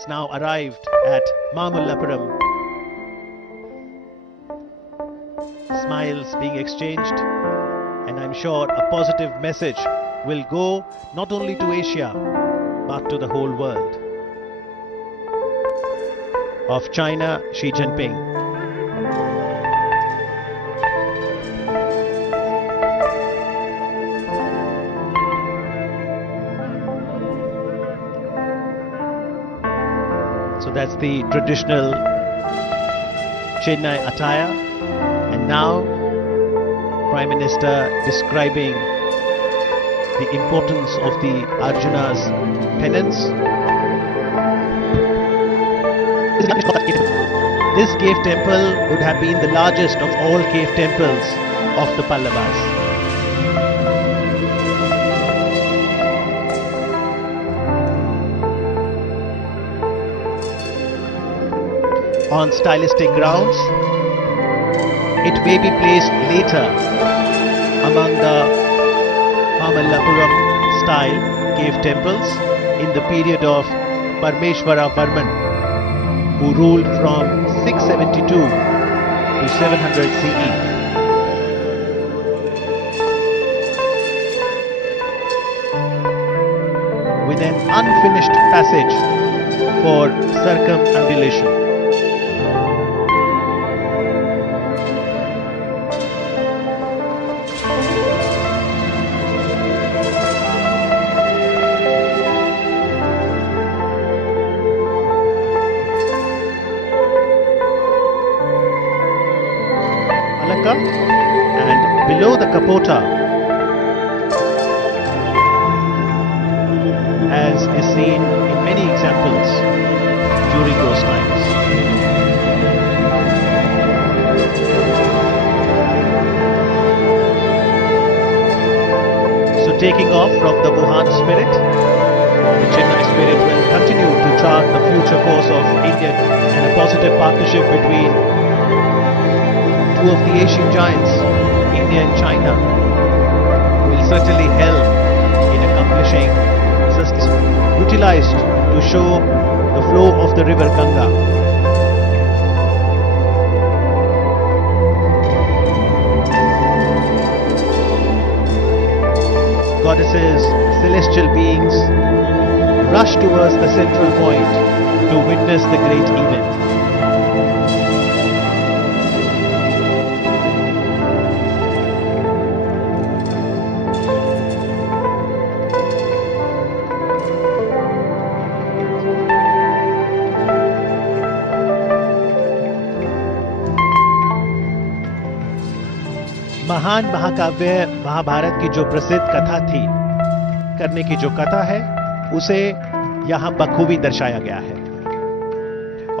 has now arrived at Mamallapuram. Smiles being exchanged, and I'm sure a positive message will go not only to Asia but to the whole world. Of China, Xi Jinping. So that's the traditional Chennai attire, and now Prime Minister describing the importance of the Arjuna's penance. This cave temple would have been the largest of all cave temples of the Pallavas. On stylistic grounds, it may be placed later among the Mamallapuram style cave temples in the period of Parmeshwara Varman, who ruled from 672 to 700 CE. With an unfinished passage for circumambulation. And below the kapota, as is seen in many examples during those times. So taking off from the Wuhan spirit, the Chennai spirit will continue to chart the future course of India, and a positive partnership between two of the Asian giants, India and China, will certainly help in accomplishing justice, utilized to show the flow of the river Ganga. Goddesses, celestial beings, rush towards the central point to witness the great event. महान महाकाव्य महाभारत की जो प्रसिद्ध कथा थी, करने की जो कथा है, उसे यहां बखूबी दर्शाया गया है।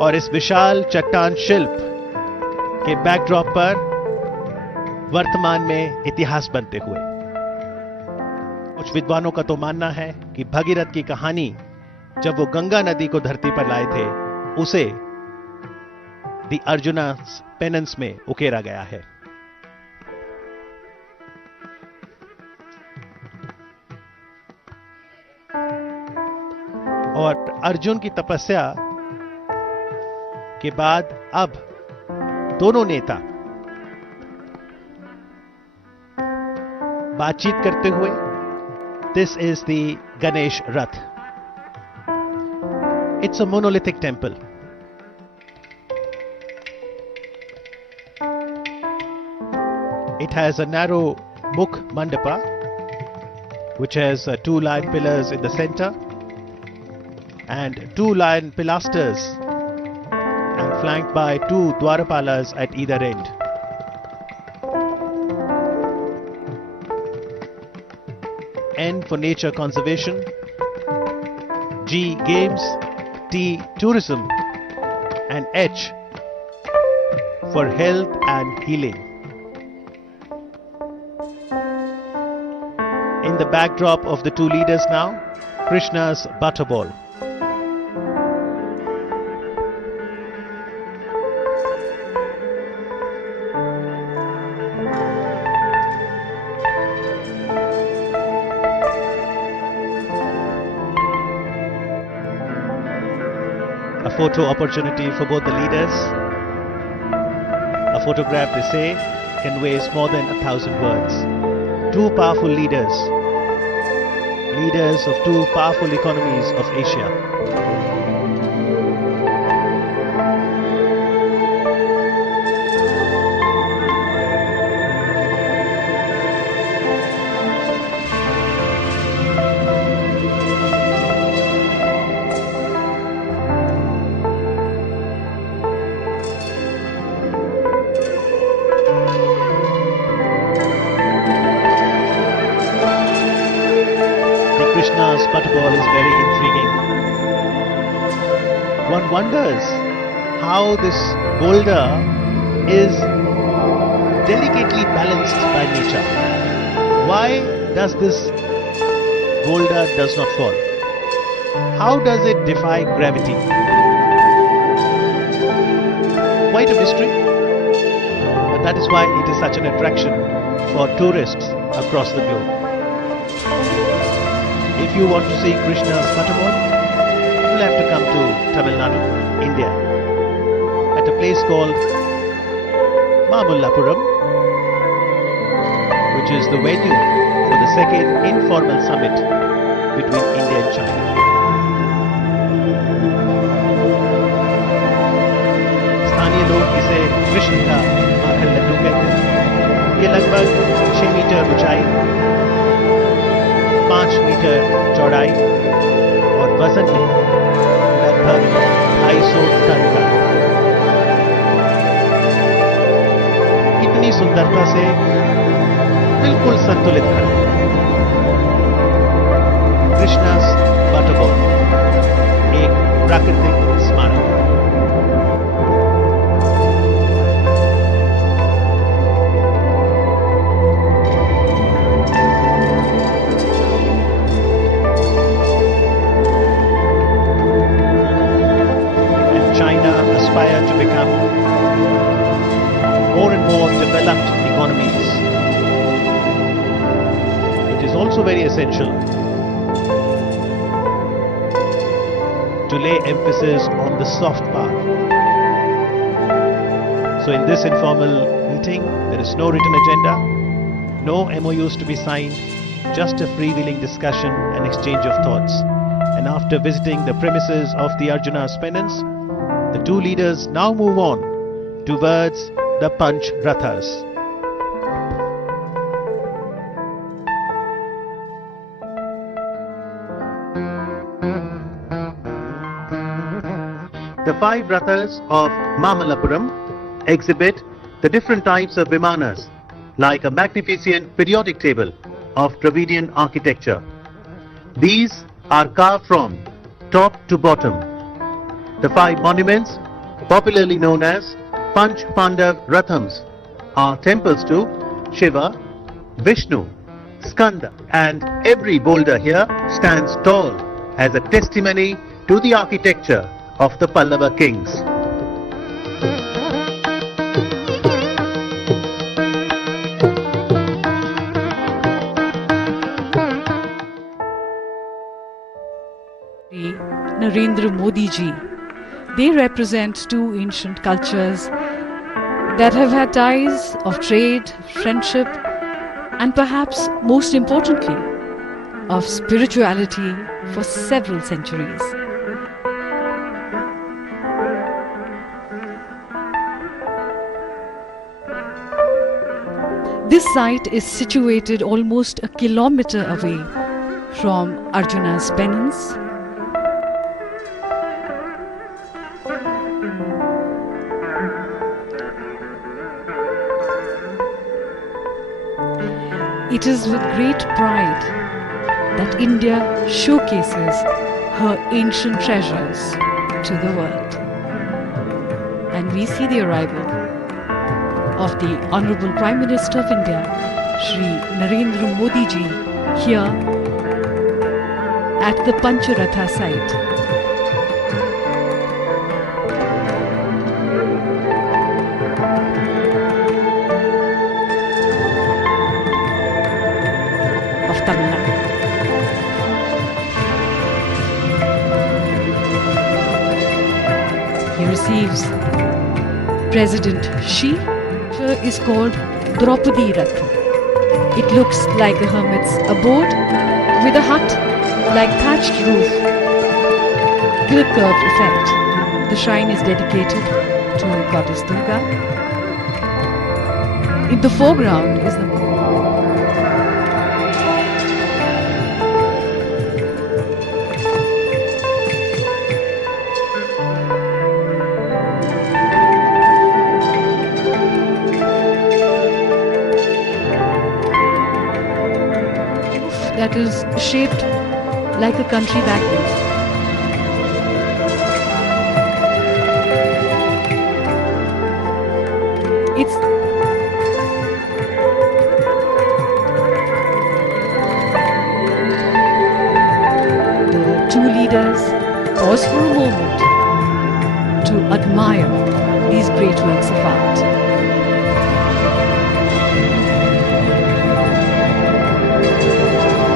और इस विशाल चट्टान शिल्प के बैकड्रॉप पर वर्तमान में इतिहास बनते हुए कुछ विद्वानों का तो मानना है कि भगीरथ की कहानी जब वो गंगा नदी को धरती पर लाए थे, उसे द अर्जुनास पेनेंस में उकेरा गया है। और अर्जुन की तपस्या के बाद अब दोनों नेता बातचीत करते हुए, this is the Ganesh Rath. It's a monolithic temple. It has a narrow Mukh Mandapa, which has 2 lion pillars in the center and 2 lion pilasters, and flanked by 2 Dwarapalas at either end. N for nature conservation, G games, T tourism, and H for health and healing. In the backdrop of the 2 leaders now, Krishna's butterball. photo opportunity for both the leaders. A photograph, they say, conveys more than 1,000 words. Two powerful leaders of two powerful economies of Asia. Krishna's butterball is very intriguing. One wonders how this boulder is delicately balanced by nature. Why does this boulder does not fall? How does it defy gravity? Quite a mystery, but that is why it is such an attraction for tourists across the globe. If you want to see Krishna's butterball, you will have to come to Tamil Nadu, India, at a place called Mamallapuram, which is the venue for the second informal summit between India and China. स्थानीय लोग इसे कृष्ण का माखन लड्डू कहते हैं। ये लगभग 6 metre ऊंचाई, 5 metre चौड़ाई और वजन में लगभग 250 टन का। इतनी सुंदरता से बिल्कुल संतुलित खड़ा। कृष्णा's butterball, एक प्राकृतिक स्मारक। China aspire to become more and more developed economies. It is also very essential to lay emphasis on the soft power. So in this informal meeting, there is no written agenda, no MOUs to be signed, just a freewheeling discussion and exchange of thoughts. And after visiting the premises of the Arjuna's penance, the two leaders now move on towards the Panch Rathas. The 5 Rathas of Mamallapuram exhibit the different types of vimanas, like a magnificent periodic table of Dravidian architecture. These are carved from top to bottom. The 5 monuments, popularly known as Panch Pandav Rathams, are temples to Shiva, Vishnu, Skanda, and every boulder here stands tall as a testimony to the architecture of the Pallava kings. Narendra Modi ji. They represent two ancient cultures that have had ties of trade, friendship, and perhaps most importantly, of spirituality for several centuries. This site is situated almost a kilometer away from Arjuna's penance. It is with great pride that India showcases her ancient treasures to the world. And we see the arrival of the Honorable Prime Minister of India, Shri Narendra Modi ji, here at the Pancharatha site. Of Tamil Nadu. receives President Xi is called Draupadi Rath. It looks like a hermit's abode with a hut like thatched roof with a curved effect. The shrine is dedicated to Goddess Durga. In the foreground is the that is shaped like a country wagon. It's the two leaders pause for a moment to admire these great works of art.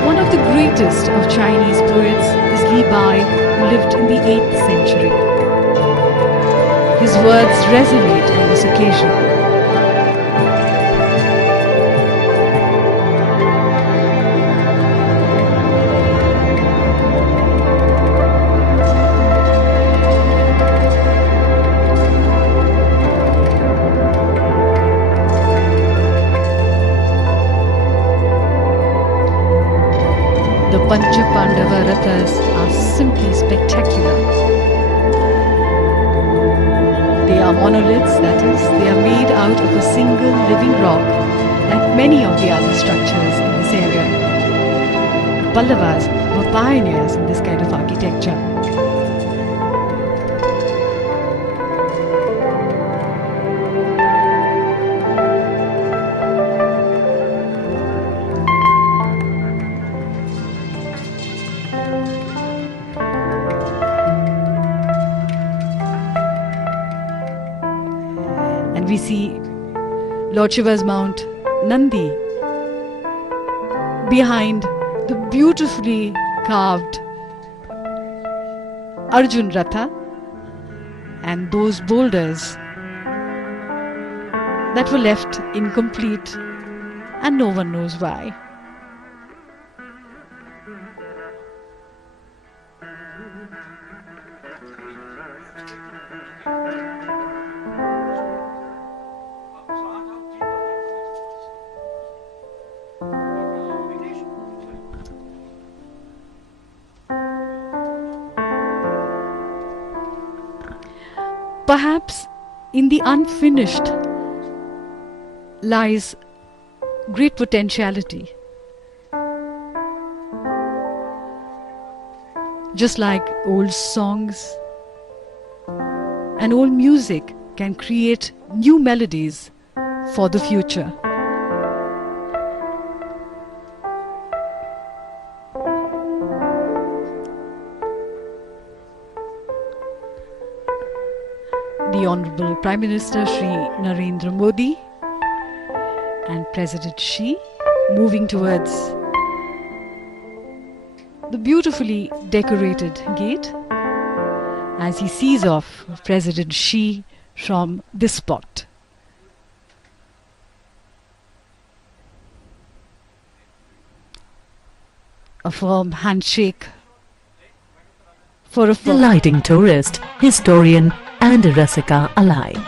One of the greatest of Chinese poets is Li Bai, who lived in the 8th century. His words resonate on this occasion. The Pancha Pandava Rathas are simply spectacular. They are monoliths, that is, they are made out of a single living rock, like many of the other structures in this area. Pallavas were pioneers in this kind of architecture. And we see Lord Shiva's Mount Nandi behind the beautifully carved Arjun Ratha and those boulders that were left incomplete, and no one knows why. Perhaps in the unfinished lies great potentiality. Just like old songs and old music can create new melodies for the future. The Honorable Prime Minister Shri Narendra Modi and President Xi moving towards the beautifully decorated gate as he sees off President Xi from this spot. A firm handshake for a firm. Delighting tourist, historian and Rasika alike.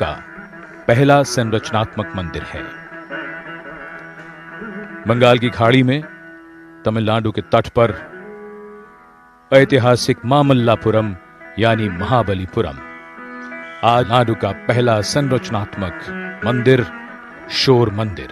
का पहला संरचनात्मक मंदिर है। बंगाल की खाड़ी में तमिलनाडु के तट पर ऐतिहासिक मामल्लापुरम यानी महाबलीपुरम आज नाडु का पहला संरचनात्मक मंदिर शोर मंदिर।